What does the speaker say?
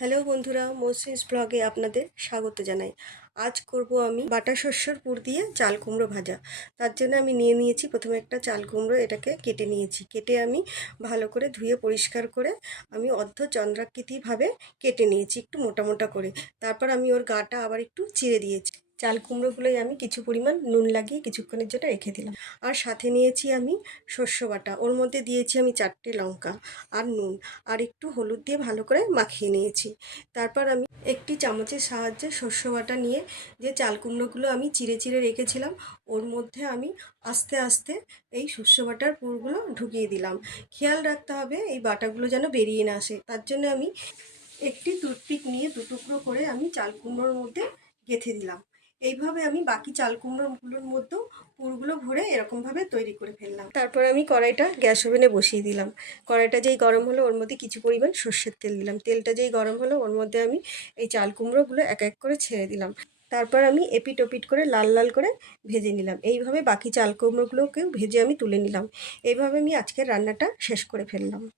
Hello বন্ধুরা মৌসিস ব্লগে আপনাদের স্বাগত জানাই। আজ করব আমি বাটা শস্যর পুর দিয়ে চাল কুমড়ো ভাজা। তার জন্য আমি নিয়ে নিয়েছি প্রথমে একটা চাল কুমড়ো, এটাকে কেটে নিয়েছি। কেটে আমি ভালো করে ধুয়ে পরিষ্কার করে আমি অর্ধ চন্দ্রাকৃতিভাবে কেটে নিয়েছি, একটু মোটা মোটা করে। তারপর আমি ওর গাটা আবার একটু চিড়ে দিয়েছি। চাল কুমড়োগুলোই আমি কিছু পরিমাণ নুন লাগিয়ে কিছুক্ষণের জন্য রেখে দিলাম। আর সাথে নিয়েছি আমি শস্য বাটা। ওর মধ্যে দিয়েছি আমি চারটে লঙ্কা আর নুন। আর একটু হলুদ দিয়ে ভালো করে মাখিয়ে নিয়েছি। তারপর আমি একটি চামচের সাহায্যে শস্য বাটা নিয়ে যে চাল কুমড়োগুলো আমি চিড়ে চিড়ে রেখেছিলাম, ওর মধ্যে আমি আস্তে আস্তে এই শস্য বাটার পুরগুলো ঢুকিয়ে দিলাম। খেয়াল রাখতে হবে এই বাটাগুলো যেন বেরিয়ে না আসে। তার জন্য আমি একটি টুথপিক নিয়ে দুটুকরো করে আমি চাল কুমড়োর মধ্যে গেঁথে দিলাম। এইভাবে আমি বাকি চাল কুমড়োগুলোর মধ্যেও পুরগুলো ভরে এরকমভাবে তৈরি করে ফেললাম। তারপর আমি কড়াইটা গ্যাস ওভেনে বসিয়ে দিলাম। কড়াইটা যেই গরম হলো ওর মধ্যে কিছু পরিমাণ সর্ষের তেল দিলাম। তেলটা যেই গরম হলো ওর মধ্যে আমি এই চাল কুমড়োগুলো এক এক করে ছেড়ে দিলাম। তারপর আমি এপিট ওপিট করে লাল লাল করে ভেজে নিলাম। এইভাবে বাকি চাল কুমড়োগুলোকেও ভেজে আমি তুলে নিলাম। এইভাবে আমি আজকের রান্নাটা শেষ করে ফেললাম।